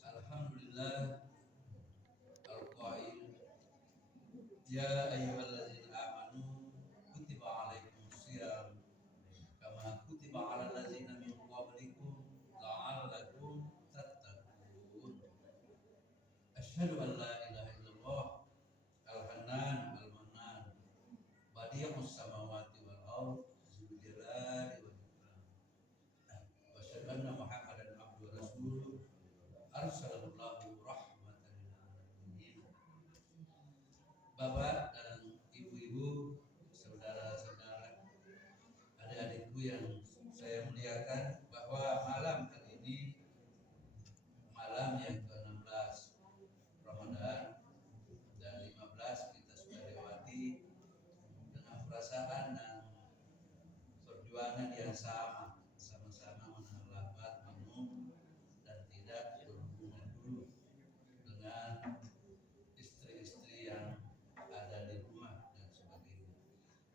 Alhamdulillah al-qail ya ayyuhalladzina amanu kutiba alaikumus shiyam kama kutiba alal ladzina min qablikum la'allakum tattaqun. Asyhadu an la ilaha illallah al-Hannan al-Mannan badi'us samawati wal ardh dzul jalali wal ikram. Wa asyhadu anna Muhammadan abduhu wa rasuluh arsalallahu rahmatan lil alamin. Bapak dan ibu-ibu, saudara-saudara, adik-adikku yang saya muliakan, bahwa malam hari ini malam yang ke-16 Ramadan dan 15 kita sudah lewati dengan perasaan dan perjuangan yang sama menahan lapar, minum, dan tidak berhubungan dulu dengan istri-istri yang ada di rumah dan sebagainya.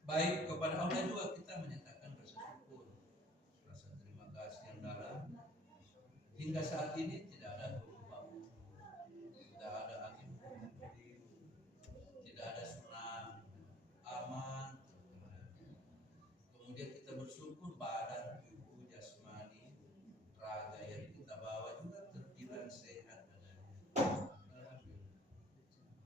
Baik, kepada Allah juga kita menyatakan rasa syukur, rasa terima kasih yang dalam. Hingga saat ini tidak ada gempa bumi, tidak ada angin puting, tidak ada tsunami, aman, terkendali. Kemudian kita bersyukur badan, tubuh, jasmani, raga yang kita bawa juga terbilang sehat adanya. Alhamdulillah.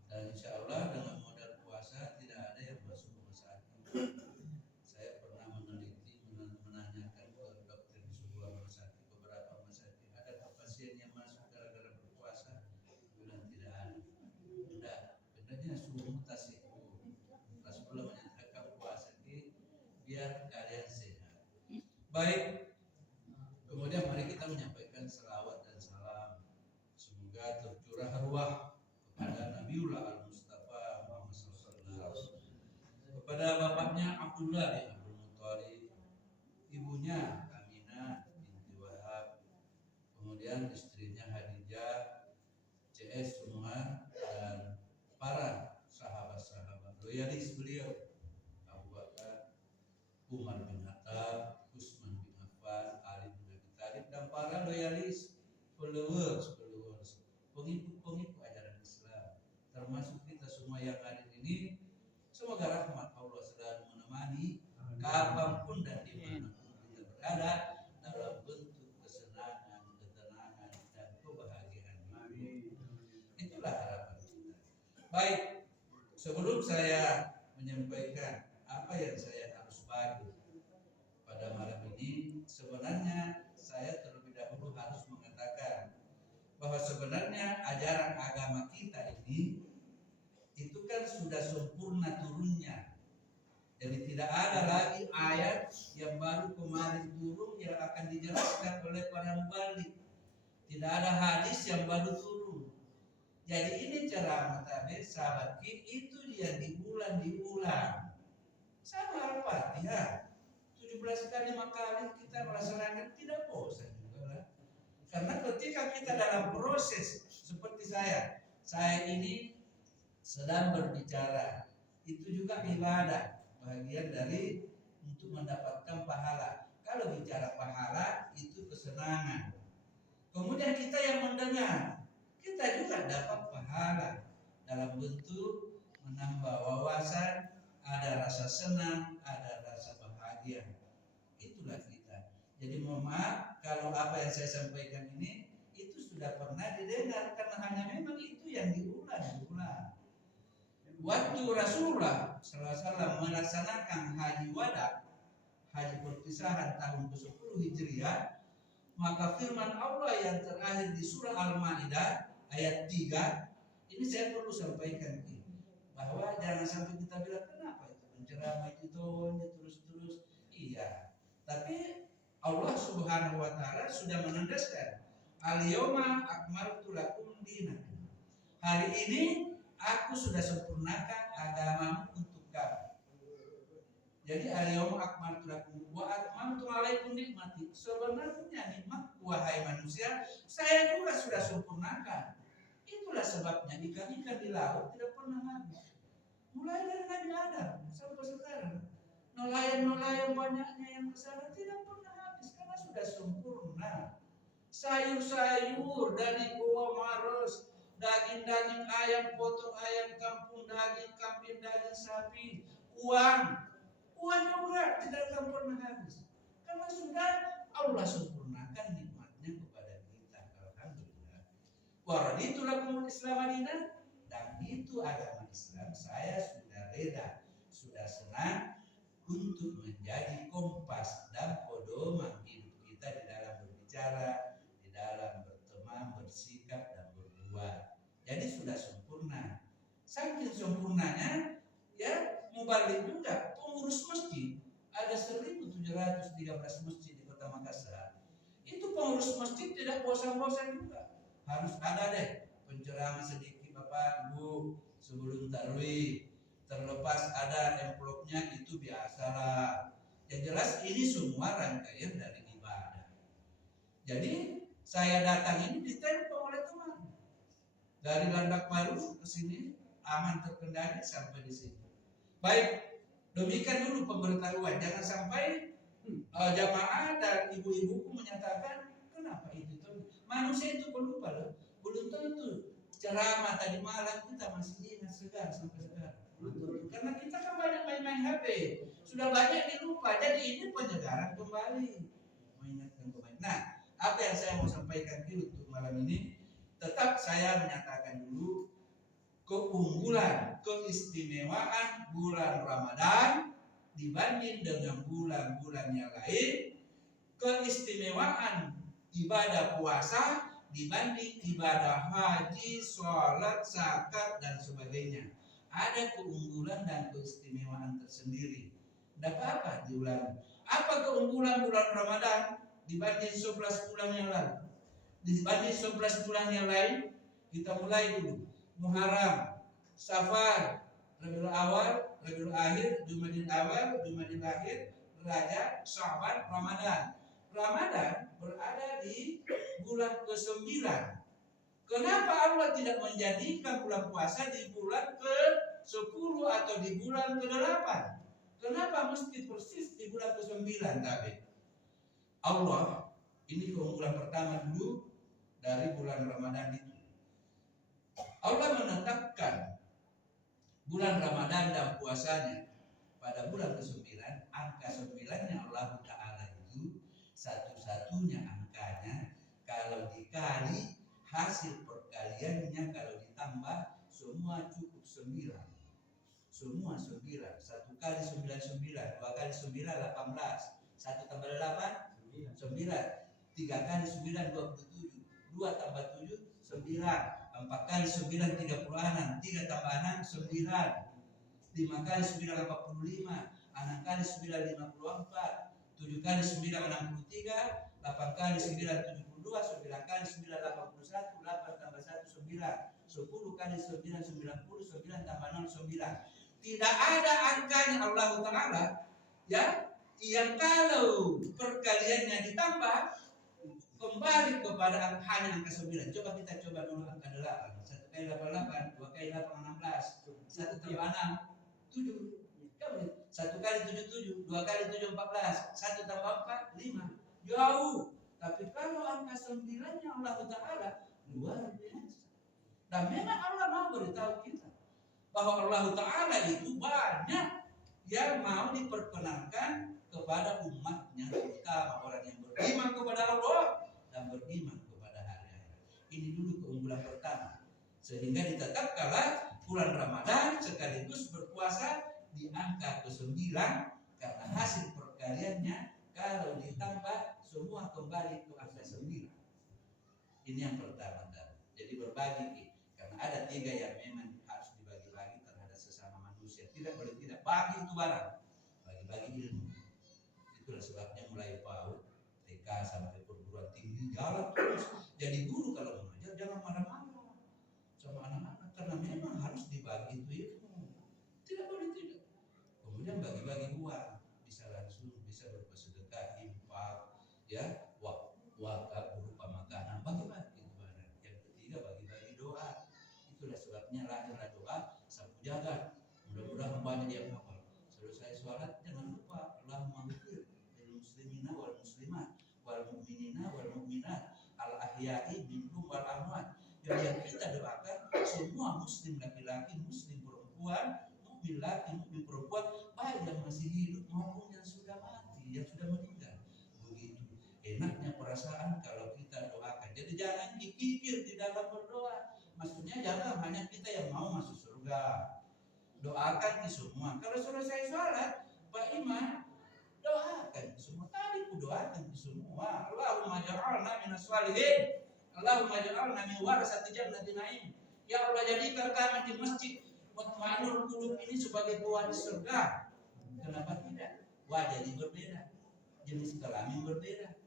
Dan insya Allah dengan modal puasa tidak ada yang masuk rumah sakit. Saya pernah meneliti, menanyakan ke dokter di sebuah rumah sakit, beberapa rumah sakit, ada pasien yang masuk gara-gara berpuasa? Bilang tidak ada. Udah, benernya suruh mutasi. Rasulullah menyatakan puasa ini biar kalian sehat. Baik, kemudian mari kita menyampaikan selawat dan salam. Semoga tercurah ruah kepada Nabiullah al-Mustafa Muhammad SAW, kepada bapaknya Abdullah bin Abdul Muthalib, ibunya Aminah binti Wahab, kemudian istrinya Khadijah, CS Umar, dan para sahabat-sahabat loyalis beliau, Abu Bakar, Umar bin Khattab, Utsman bin Affan, Ali bin Abi Thalib, dan para loyalis followers, pengikut ajaran Islam, termasuk kita semua yang hadir ini. Semoga rahmat Allah selalu menemani kapanpun dan dimanapun kita berada, dalam bentuk kesenangan, ketenangan, dan kebahagiaan. Itulah harapan kita. Baik, sebelum saya menyampaikan apa yang saya harus bagi pada malam ini, sebenarnya saya terlebih dahulu harus mengatakan bahwa sebenarnya ajaran agama kita ini itu kan sudah sempurna turunnya. Jadi tidak ada lagi ayat yang baru kemarin turun yang akan dijelaskan oleh para mubalik. Tidak ada hadis yang baru turun. Jadi ini ceramah tabir sahabat itu yang diulang. Sama Al-Fatihah 17 kali 5 kali kita melaksanakan tidak bosan juga lah. Karena ketika kita dalam proses seperti saya ini sedang berbicara, itu juga ibadah, bagian dari untuk mendapatkan pahala. Kalau bicara pahala itu kesenangan. Kemudian kita yang mendengar, kita juga dapat pahala dalam bentuk menambah wawasan, ada rasa senang, ada rasa bahagia. Itulah kita. Jadi mohon maaf kalau apa yang saya sampaikan ini itu sudah pernah didengar, karena hanya memang itu yang diulang. Waktu Rasulullah SAW melaksanakan haji wada, haji perpisahan tahun ke-10 Hijriah, maka firman Allah yang terakhir di surah Al-Maidah ayat 3 ini saya perlu sampaikan ini, bahwa jangan sampai kita bilang kenapa itu penceramah itu terus. Iya, tapi Allah Subhanahu wa taala sudah menandaskan al-yauma akmaltu lakum dinakum. Hari ini aku sudah sempurnakan agamamu untuk kamu. Jadi al-yauma akmaltu lakum wa atmamtu alaikum nikmati. Sebenarnya nikmat wahai manusia saya juga sudah sempurnakan. Itulah sebabnya ikan-ikan di laut tidak pernah habis. Mulai dari Nabi Adam sampai sekarang. Nelayan banyaknya yang kesana tidak pernah habis karena sudah sayur-sayur dari buah maros, daging-daging ayam, potong ayam kampung, daging kambing, daging sapi, uang juga tidak akan pernah habis. Karena sudah Allah sempurnakan nikmatnya kepada kita. Alhamdulillah. Waraditu lakumul Islam madinah, dan itu agama Islam. Saya sudah reda, sudah senang untuk menjadi kompas dan pedoman hidup kita di dalam berbicara, di dalam berteman, bersikap dan berbuat. Jadi sudah sempurna. Saking sempurnanya, ya mubalik juga pengurus masjid. Ada 1713 masjid di Kota Makassar. Itu pengurus masjid tidak bosan-bosan juga. Harus ada deh penceramah sedikit Bapak Ibu sebelum tarawih. Terlepas ada envelopnya itu biasalah. Yang jelas ini semua rangkaian dari ibadah. Jadi saya datang ini ditempel oleh teman. Dari Landak Baru ke sini aman terkendali sampai di sini. Baik, demikian dulu pemberitahuan. Jangan sampai jamaah dan ibu-ibuku menyatakan kenapa itu tuh manusia itu pelupa loh. Belum tentu ceramah tadi malam kita masih ingat segar sampai sekarang. Karena kita kan banyak main-main HP, sudah banyak dilupa. Jadi ini penyegaran kembali, mengingatkan kembali. Nah, apa yang saya mau sampaikan untuk malam ini, tetap saya menyatakan dulu keunggulan, keistimewaan bulan Ramadan dibanding dengan bulan-bulan yang lain, keistimewaan ibadah puasa dibanding ibadah haji, sholat, zakat dan sebagainya. Ada keunggulan dan keistimewaan tersendiri. Tidak apa-apa diulangi. Apa keunggulan bulan Ramadan dibanding 11 bulan yang lalu? Dibanding 11 bulan yang lain, kita mulai dulu. Muharram, Safar, Rabiul Awal, Rabiul Akhir, Jumadil Awal, Jumadil Akhir, Rajab, Sya'ban, Ramadan. Ramadan berada di bulan ke-9. Kenapa Allah tidak menjadikan bulan puasa di bulan ke-10 atau di bulan ke-8? Kenapa mesti persis di bulan ke-9 tapi? Allah, ini keunggulan pertama dulu dari bulan Ramadan itu. Allah menetapkan bulan Ramadan dan puasanya pada bulan ke-9. Angka 9-nya Allah Ta'ala itu satu-satunya angkanya. Kalau dikali hasil perkaliannya, kalau ditambah semua cukup 9. Semua 9. 1 kali 9 9, 2 kali 9 18, 1 tambah 8 9, 3 kali 9 27, 2 tambah 7 9, 4 kali 9 36, 3 tambah 6 9, 5 kali 9 45, 6 kali 9 54, 7 kali 9 63, 8 kali 9 72, 9 kali 9 81, 8 tambah 1 9, 10 kali 9 90, 9 tambah 0 9. Tidak ada angkanya Allah Ta'ala, ya, yang kalau perkaliannya ditambah kembali kepada hanya angka 9. Coba kita coba dulu angka 8. 1 kali 8 8, 2 kali 8 16, 1 tambah 6 7. 1 kali 7 7, 2 kali 7 14, 1 tambah 4 5. Jauh. Tapi kalau angka 9-nya Allah Ta'ala luar biasa. Dan memang Allah mau beritahu kita bahwa Allah Ta'ala itu banyak yang mau diperkenalkan kepada umatnya, terutama orang yang beriman kepada Allah dan beriman kepada hari akhir. Ini dulu keunggulan pertama. Sehingga ditetapkanlah bulan Ramadan sekaligus berpuasa di angka ke-9 karena hasil perkaliannya kalau ditambah semua kembali ke angka 9. Ini yang pertama. Jadi berbagi, karena ada 3 yang memang harus dibagi-bagi terhadap sesama manusia. Tidak boleh tidak. Bagi itu barang, bagi-bagi ilmu. Itulah sebabnya mulai PAUD, TK sampai perguruan tinggi jalan terus. Jadi guru kalau mengajar jangan marah-marah sama anak-anak, karena memang harus dibagi itu ilmu. Tidak boleh tidak. Kemudian bagi-bagi uang, bisa langsung, bisa berupa sedekah, infak, ya, wakaf berupa makanan, bagi-bagi itu barang. Yang ketiga bagi-bagi doa. Itulah sebabnya lahirlah doa sapu jagat. Mudah-mudahan banyak yang hafal. Selesai sholat jangan lupa Allahumma ghfir lil muslimina wal muslimat wal mu'minina wal mu'minat al ahya'i minhum wal amwat. Yang kita doakan semua muslim laki-laki, muslim perempuan, mukmin laki, mukmin perempuan, baik yang masih hidup maupun yang sudah mati, yang sudah meninggal. Begitu enaknya perasaan kalau kita doakan. Jadi jangan dikikir di dalam berdoa. Maksudnya jangan hanya kita yang mau masuk surga. Doakan di semua. Kalau selesai sholat, Pak Imam doakan di semua. Tadi ku doakan di semua. Allahumma ja'alna minas shalihin. Allahumma ja'alna min warasati jannatin na'im. Ya Allah, jadikan kami di masjid Mutmainul Qulub ini sebagai pewaris surga. Kenapa tidak? Wajah berbeda, jenis kelamin berbeda.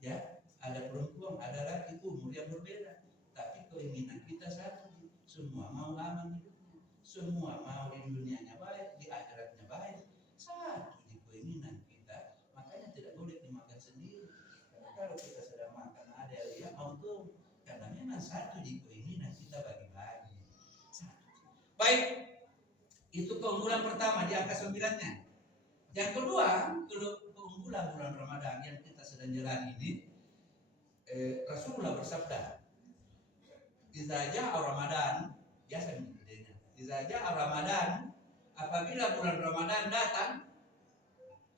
Ya, ada perempuan, ada laki, umur yang berbeda. Tapi keinginan kita satu. Semua mau aman hidupnya. Semua mau di dunianya baik, di akhiratnya baik. Satu di keinginan kita. Makanya tidak boleh dimakan sendiri. Karena kalau kita sedang makan ada yang mau tuh. Karena memang satu di keinginan kita bagi-bagi. Baik, itu keunggulan pertama di angka 9-nya. Yang kedua, keunggulan bulan Ramadan yang kita sedang jalan ini, Rasulullah bersabda, "Idza ja'a Ramadan," biasa dengar. "Idza ja'a Ramadan," apabila bulan Ramadan datang,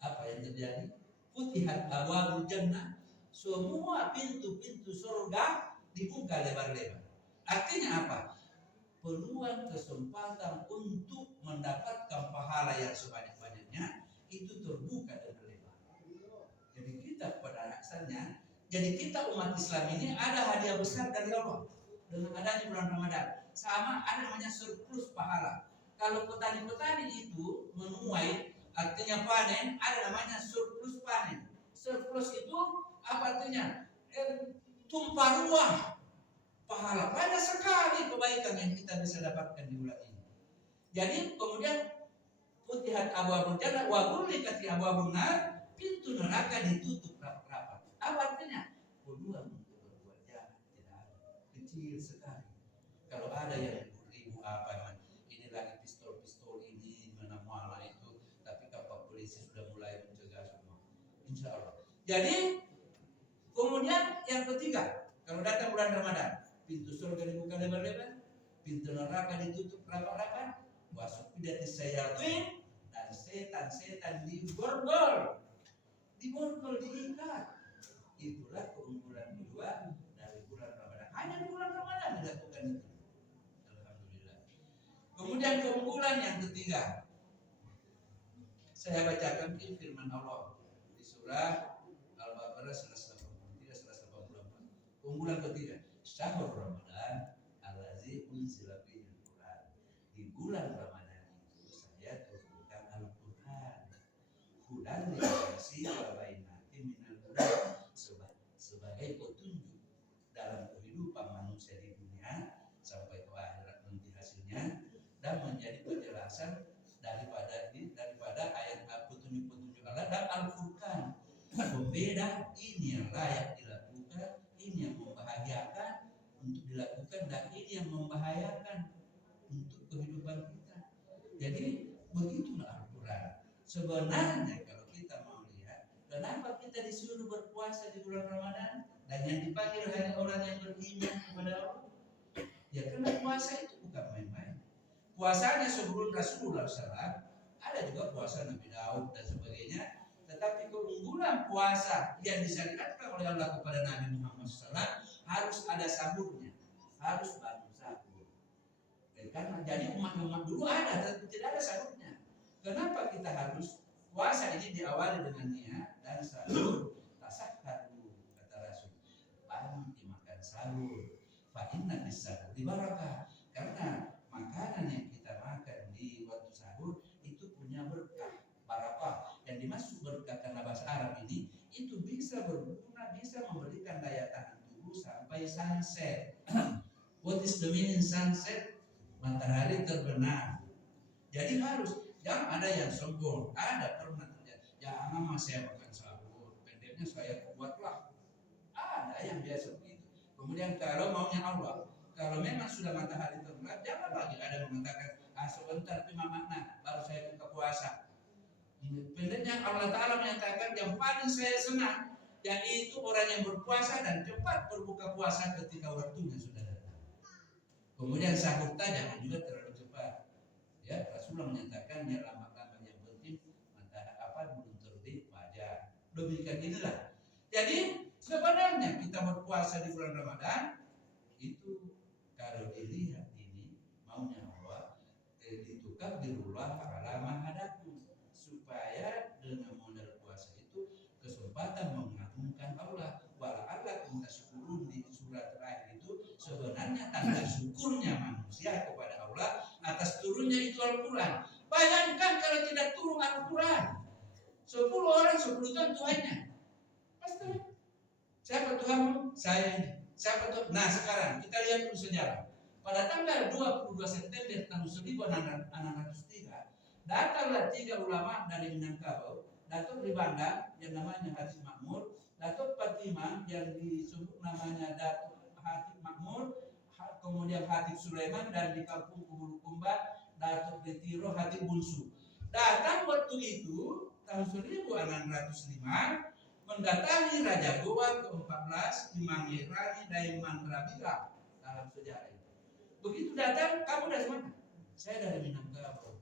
apa yang terjadi? Futihat abwabul jannah, semua pintu-pintu surga dibuka lebar-lebar. Artinya apa? Peluang kesempatan untuk mendapatkan pahala yang sebanyak-banyaknya itu terbuka dengan lebar. Jadi kita pada asalnya, jadi kita umat Islam ini ada hadiah besar dari Allah dengan adanya bulan Ramadan. Sama ada namanya surplus pahala. Kalau petani-petani itu menuai, artinya panen, ada namanya surplus panen. Surplus itu apa artinya? Tumpah ruah pahala. Banyak sekali kebaikan yang kita bisa dapatkan di bulan ini. Jadi kemudian futihat abwabul jannah wa ghulqat abwabun nar, pintu neraka ditutup rapat-rapat. Apa artinya? Peluang untuk berbuat jahat tidak ada. Kecil sekali. Kalau ada yang ribu apa ini lagi pistol ini mana muala itu, tapi kapal polisi sudah mulai mencegah semua. Insya Allah. Jadi kemudian yang ketiga, kalau datang bulan Ramadan, pintu surga dibuka lebar-lebar, pintu neraka ditutup rapat-rapat, wasufidati syayatin, dan setan-setan diborgol, diikat. Itulah keunggulan kedua dari bulan Ramadan. Hanya di bulan Ramadan dilakukan itu. Alhamdulillah. Kemudian keunggulan yang ketiga, saya bacakan firman Allah di surah Al-Baqarah 183-184. Keunggulan ketiga, syahrul Ramadan allazi unzila fihi al-Qur'an. Di bulan Ramadan itu saya turunkan Al-Qur'an. Hudan lin-nasi wa bainatin minal huda, sebagai petunjuk dalam kehidupan manusia di dunia sampai ke akhirat nanti hasilnya, dan menjadi penjelasan daripada ayat petunjuk-petunjuk Allah dan Al-Furqan. Pembeda ini yang layak dilakukan, ini yang membahagiakan untuk dilakukan, dan ini yang membahayakan untuk kehidupan kita. Jadi begitulah Al-Quran. Sebenarnya kalau kita mau lihat, kenapa kita disuruh berpuasa di bulan Ramadan dan yang dipanggil hanya orang yang beriman kepada Allah? Ya karena puasa itu bukan main-main. Puasanya sebelum Rasulullah SAW, ada juga puasa Nabi Daud dan sebagainya. Tetapi keunggulan puasa yang disyariatkan oleh Allah kepada Nabi Muhammad SAW harus ada sahurnya, harus bangun sahur. Karena jadi umat-umat dulu ada, tapi tidak ada sahurnya. Kenapa kita harus puasa ini diawali dengan niat dan sahur? Tasahharu, kata Rasul. Bangun dimakan sahur. Fa inna bis-sahur barakah. Karena makanan yang kita makan di waktu sahur itu punya berkah, barakah. Yang dimaksud berkah karena bahasa Arab ini itu bisa berguna, bisa memberikan daya tahan tubuh sampai sunset. What is the meaning sunset? Matahari terbenam. Jadi harus, jangan ada yang sombong, ada pernah terjadi. Jangan mas saya makan sahur, pendeknya saya buatlah. Ada yang biasa begitu. Kemudian kalau maunya Allah, kalau memang sudah matahari terbenam, jangan lagi ada mengatakan sebentar cuma makna baru saya buka puasa. Pendeknya Allah Ta'ala menyatakan yang paling saya senang yaitu orang yang berpuasa dan cepat berbuka puasa ketika waktunya sudah datang. Kemudian sahurnya jangan juga terlalu cepat. Ya, Rasulullah menyatakan ya lama-lama yang penting matahari apa belum terbit fajar. Demikian inilah. Jadi sebenarnya kita berpuasa di bulan Ramadan itu kalau dilihat ini maunya Allah ditukabirullah ala ma hadakum, supaya dengan modal puasa itu kesempatan mengagungkan Allah. Wala'allakum tashkurun di surat terakhir itu sebenarnya tanda syukurnya manusia kepada Allah atas turunnya itu Al-Quran. Bayangkan kalau tidak turun Al-Quran, 10 orang 10 tahun Tuhannya. Pasti. Siapa Tuhanmu? Saya ini. Siapa Tuhan? Nah sekarang kita lihat dulu sejarah. Pada tanggal 22 September tahun 1603 datanglah 3 ulama dari Minangkabau, Datuk Ribanda yang namanya Hatib Makmur, Datuk Fatimah yang disebut namanya Datuk Hatib Makmur, kemudian Hatib Sulaiman, dan di kampung Kubulukumba Datuk Betiro Hatib Bunsu. Datang waktu itu tahun 1605 mendatangi Raja Goa ke-14 Imam Irani Daiman Rabila dalam sejarah itu. Begitu datang, kamu dari mana? Saya dari Minangkabau,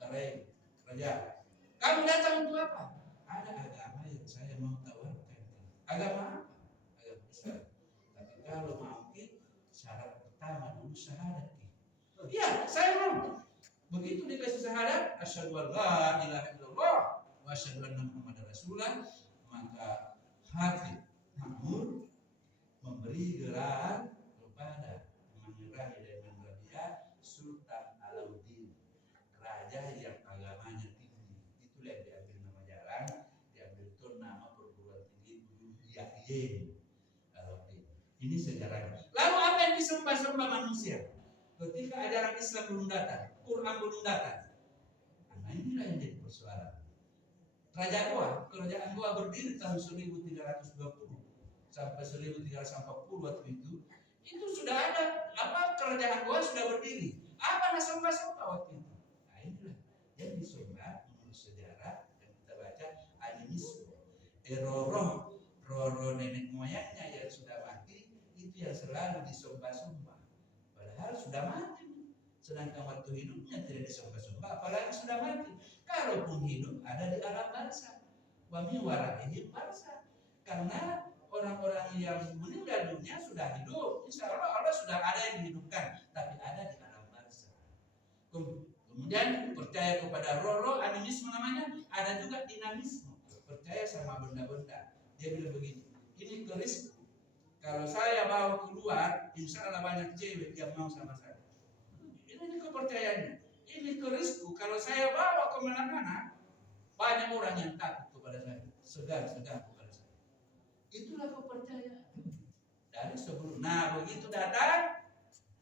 Kareng, Raja. Kamu datang untuk apa? Ada agama yang saya mau tawarkan. Agama apa? Agama Islam. Tapi kalau mau syarat pertama dulu syahadat. Iya, saya mau. Begitu dikasih syahadat, asyhadu an la ilaha illallah wa asyhadu anna muhammadar rasulullah, maka Hatib Makmur memberi gelar kepada Imam Irani Daiman Rabia Sultan Alauddin, raja yang agamanya tinggi. Itulah yang diambil nama jalan, diambil tuh nama perguruan tinggi Guru Yahyen Alauddin. Ini sejarahnya. Lalu apa yang disembah-sembah manusia ketika ajaran Islam belum datang, Quran belum datang? Nah inilah yang jadi persoalan. Kerajaan Goa berdiri tahun 1320 sampai 1340 waktu itu sudah ada apa, kerajaan Goa sudah berdiri. Apa sembah-sembah waktu itu? Nah inilah yang disembah menurut sejarah yang kita baca animisme. Roro nenek moyangnya yang sudah mati itu yang selalu disembah-sembah. Padahal sudah mati. Sedangkan waktu hidupnya tidak disembah-sembah, apalagi sudah mati. Kalaupun hidup ada di alam barzah, wa min waraihim barzah. Karena orang-orang yang meninggal dunia sudah hidup, insya Allah sudah ada yang dihidupkan, tapi ada di alam barzah. Kemudian percaya kepada roh animisme namanya, ada juga dinamisme, percaya sama benda-benda. Dia bilang begini, ini kerisku, kalau saya bawa keluar, insya Allah banyak cewek yang mau sama saya. Ini kepercayaannya. Ini kerisku, kalau saya bawa kemana-mana, banyak orang yang takut kepada saya, segan kepada saya. Itulah kepercayaan dari sebelum. Nah begitu datang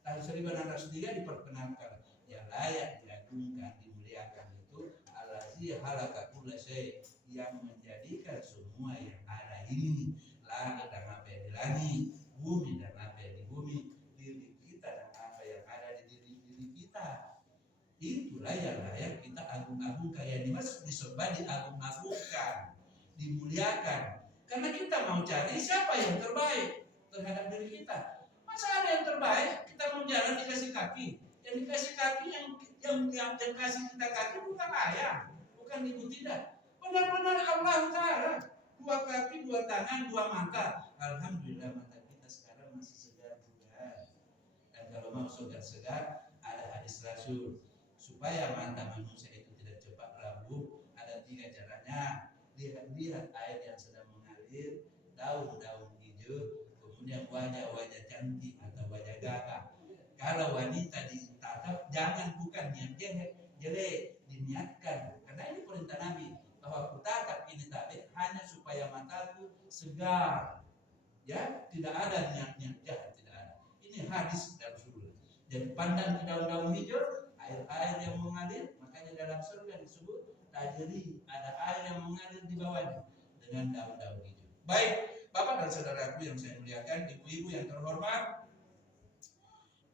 tahun 1603 diperkenalkan yang layak diagungkan, dimuliakan itu allazi halaka kulla syai', yang menjadikan semua yang ada ini, langit dan apa yang di langit, bumi dan apa yang di bumi, diri kita dan apa yang ada di diri kita. Itulah yang layak kita agung-agungkan, yang dimaksud disembah, diagung-agungkan, dimuliakan. Karena kita mau cari siapa yang terbaik terhadap diri kita. Masa ada yang terbaik, kita mau jalan dikasih kaki. Yang dikasih kaki, yang kasih kita kaki bukan ayah, bukan ibu, tidak. Benar-benar Allah Ta'ala. 2 kaki, 2 tangan, 2 mata. Alhamdulillah mata kita sekarang masih segar juga. Dan kalau mau segar-segar, ada hadis Rasul. Supaya mata manusia itu tidak cepat rapuh, ada 3 caranya. Lihat air yang sedang mengalir, daun-daun hijau, kemudian wajah-wajah cantik atau wajah gagah. Kalau wanita ditatap, jangan bukan niat jelek, diniatkan. Karena ini perintah Nabi, bahwa kutatap ini tapi hanya supaya mataku segar. Ya, tidak ada niat-niat jahat, tidak ada. Ini hadis dari Rasulullah. Jadi pandang ke daun-daun hijau, air yang mengalir, makanya dalam surga disebut tajri, ada air yang mengalir di bawahnya dengan daun-daun hijau. Baik, Bapak dan saudaraku yang saya muliakan, ibu-ibu yang terhormat,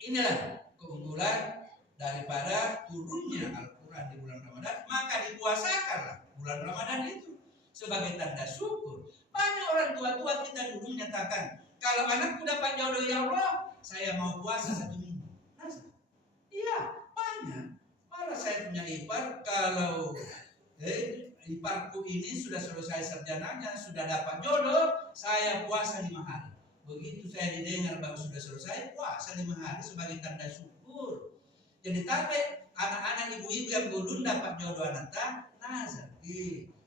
inilah keunggulan daripada turunnya Al-Quran di bulan Ramadan. Maka dipuasakanlah bulan Ramadan itu sebagai tanda syukur. Banyak orang tua-tua kita dulu menyatakan, kalau anakku dapat jodoh ya Allah, saya mau puasa 1 minggu. Iya, banyak. Malah saya punya ipar, kalau iparku ini sudah selesai sarjananya, sudah dapat jodoh, saya puasa 5 hari. Begitu saya didengar bahwa sudah selesai, puasa 5 hari sebagai tanda syukur. Jadi tapi anak-anak ibu-ibu yang belum dapat jodoh anak nazar,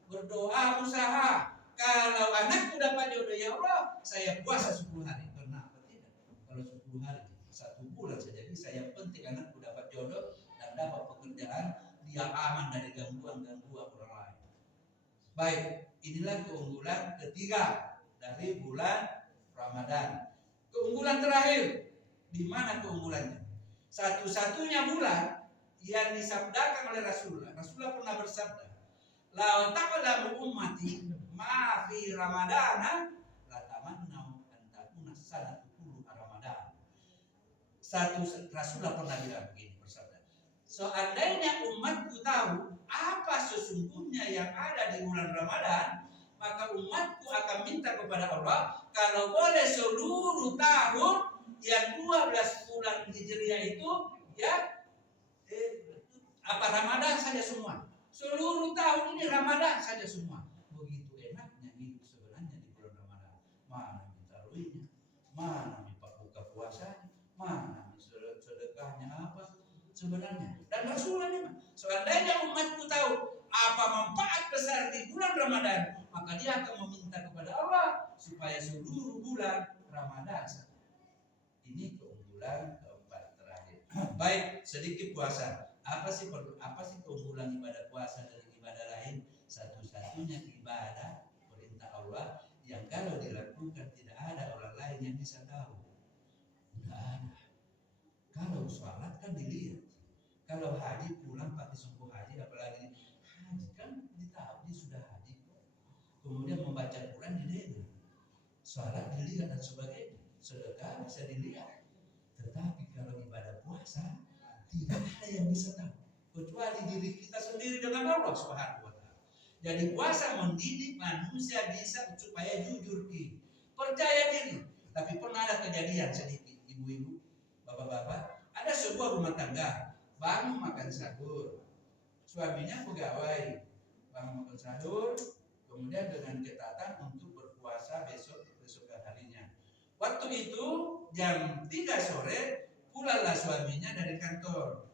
berdoa usaha. Kalau anakku dapat jodoh ya Allah, saya puasa 10 hari. Kenapa tidak? Kalau 10 hari, 1 bulan saja bisa. Yang penting anakku dapat jodoh dan dapat pekerjaan, dia aman dari gangguan-gangguan orang lain. Baik, inilah keunggulan ketiga dari bulan Ramadan. Keunggulan terakhir, di mana keunggulannya? Satu-satunya bulan yang disabdakan oleh Rasulullah. Rasulullah pernah bersabda, "Lau taqlamu ummati ma fi Ramadana la tamannau an takuna sanatu kullu Ramadan." Rasulullah pernah bilang begini, bersabda, seandainya umatku tahu apa sesungguhnya yang ada di bulan Ramadan, maka umatku akan minta kepada Allah kalau boleh seluruh tahun yang 12 bulan Hijriah itu ya Ramadan saja semua. Seluruh tahun ini Ramadan saja semua. Begitu enaknya hidup sebenarnya di bulan Ramadan. Mana tarawihnya, mana buka puasanya, mana sedekahnya apa sebenarnya. Dan Rasulullah memang, seandainya umatku tahu apa manfaat besar di bulan Ramadan, maka dia akan meminta kepada Allah supaya seluruh bulan Ramadan. Ini keunggulan keempat terakhir. Baik, sedikit puasa. Apa sih keunggulan ibadah puasa dari ibadah lain? Satu-satunya ibadah perintah Allah yang kalau dilakukan tidak ada orang lain yang bisa tahu. Tidak ada. Kalau sholat kan dilihat. Kalau haji pulang pakai sungguh haji, apalagi haji kan ditahu dia sudah haji. Kemudian membaca Quran didengar, sholat dilihat dan sebagainya, sedekah bisa dilihat. Tetapi kalau ibadah puasa tidak ada yang bisa tahu kecuali diri kita sendiri dengan Allah Subhanahu wa taala. Jadi puasa mendidik manusia bisa supaya jujur, percaya diri. Tapi pernah ada kejadian sedikit, ibu-ibu, bapak-bapak, ada sebuah rumah tangga bangun makan sahur. Suaminya pegawai, bangun makan sahur, kemudian dengan catatan untuk berpuasa besok harinya. Waktu itu jam 3 sore pulanglah suaminya dari kantor.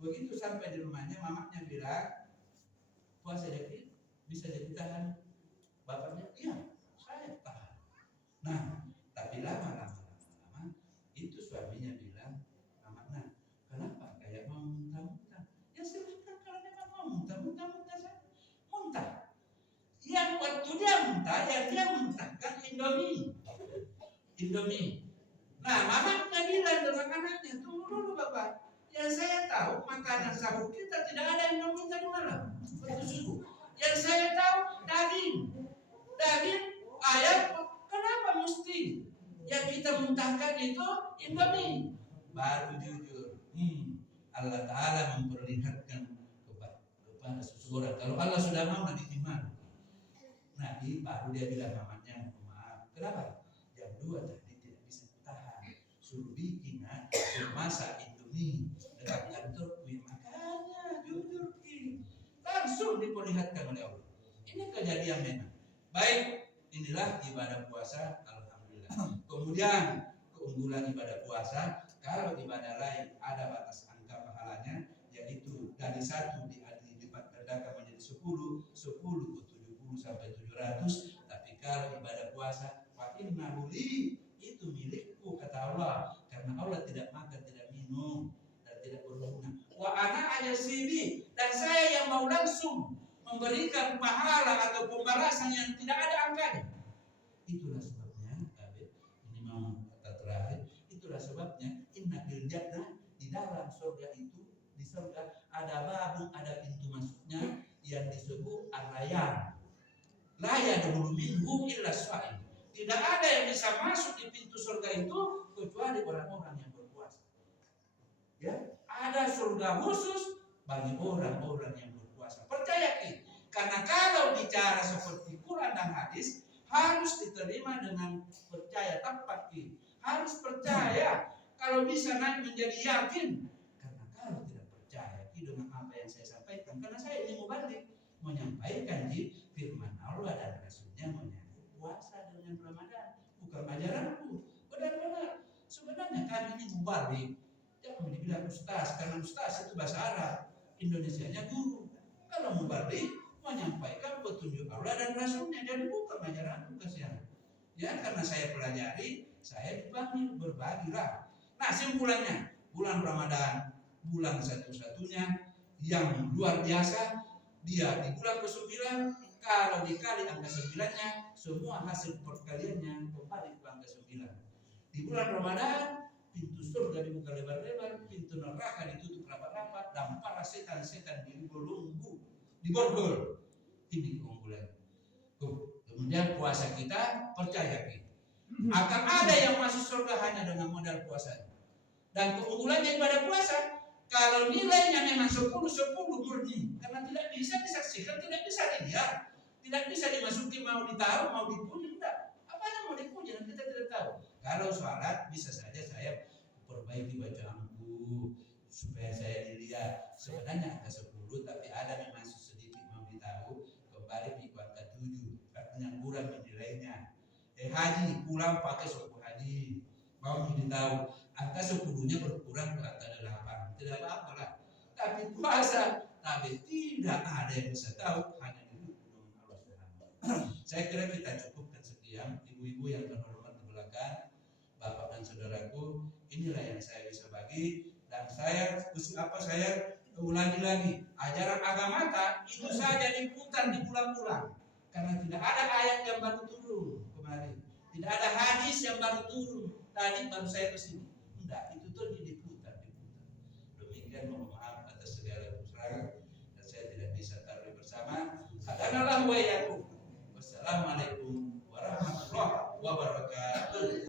Begitu sampai di rumahnya, mamanya bilang, puasa jadi bisa jadi tahan. Bapaknya, iya saya tahan. Nah, tapi lama itu suaminya bilang, mamanya, kenapa kayak mau muntah-muntah? Ya silahkan kalau memang mau muntah saja. Muntah. Yang waktu dia muntah, yang dia muntahkan Indomie. Nah, mamanya bilang dengan anaknya, tunggu dulu bapak. Yang saya tahu makanan sahur kita tidak ada Indomie tadi malam. Betul. Yang saya tahu daging, ayam. Kenapa mesti yang kita muntahkan itu Indomie? Baru jujur. Allah Ta'ala memperlihatkan kepada seseorang. Kalau Allah sudah mau nanti gimana? Nah, baru dia bilang mamanya, maaf. Kenapa? Jam 2 tadi tidak bisa tahan. Suruh bikin, suruh masak Indomie dekat kantor. Makanya jujur, langsung diperlihatkan oleh Allah. Ini kejadian memang. Baik, inilah ibadah puasa. Alhamdulillah. Kemudian keunggulan ibadah puasa, kalau ibadah lain ada batas angka pahalanya, yaitu dari 1 dilipat gandakan menjadi 10 ke 70 sampai 700. Tapi kalau ibadah puasa, fa innahu li, itu milikku kata Allah, karena Allah tidak makan, tidak minum dan tidak berguna. Wa ana ajasibi, dan saya yang mau langsung memberikan pahala atau pembalasan yang tidak ada angkanya. Itulah sebabnya, ini mau kata terakhir, itulah sebabnya inna fil jannah, di dalam surga itu, di surga ada babun, ada pintu masuknya yang disebut ar-rayyan. La yadkhulu minhu illa shaim. Tidak ada yang bisa masuk di pintu surga itu kecuali orang-orang yang berpuasa. Ya, ada surga khusus bagi orang-orang yang berpuasa. Percaya, karena kalau bicara seperti Quran dan hadis harus diterima dengan percaya tepat, harus percaya kalau bisa naik menjadi yakin. Karena kalau tidak percaya dengan apa yang saya sampaikan, karena saya ini menyampaikan firman Allah dan Rasulnya menyangkut puasa dengan Ramadan, bukan ajaranku. Benar-benar sebenarnya kami ini mubalik. Jangan dibilang ustaz, karena ustaz itu bahasa Arab, Indonesianya guru. Kalau mubalik menyampaikan petunjuk Allah dan Rasulnya, jadi bukan ajaranku, kasihan. Ya, karena saya pelajari, saya dipanggil berbagilah. Nah, simpulannya, bulan Ramadan, bulan satu-satunya yang luar biasa. Dia di bulan ke-9, kalau dikali angka 9-nya, semua hasil perkaliannya kembali ke angka 9. Di bulan Ramadan, pintu surga dibuka lebar-lebar, pintu neraka ditutup rapat-rapat, dan para setan-setan dibelenggu, diborgol. Ini keunggulan. Kemudian puasa kita, percaya kita akan ada yang masuk surga hanya dengan modal puasa. Dan keunggulannya pada puasa, kalau nilainya memang 10 murni, karena tidak bisa disaksikan, tidak bisa dilihat, tidak bisa dimasuki, mau ditaruh, mau dipuji, tidak. Apa yang mau dipuji dan kita tidak tahu. Kalau sholat bisa saja saya perbaiki bacaanku supaya saya dilihat. Sebenarnya angka 10, tapi ada memang sedikit mau ditaruh, kembali di angka 7, artinya kurang nilainya. Haji pulang pakai suku haji, mau ditahu angka 10-nya berkurang ke angka 8, tidak apa-apa lah. Tapi puasa, tapi tidak ada yang bisa tahu, hanya didukung Allah Subhanahu. Saya kira kita cukupkan sekian. Ibu-ibu yang terhormat di belakang, bapak dan saudaraku, inilah yang saya bisa bagi. Dan saya ulangi lagi, ajaran agama itu saja diputar diulang-ulang, karena tidak ada ayat yang baru turun kemarin, tidak ada hadis yang baru turun tadi baru saya kesini. Tidak, itu tuh diputar. Demikian, mohon maaf atas segala kekurangan dan saya tidak bisa taruh bersama. Adalah wa yakum. Wassalamualaikum.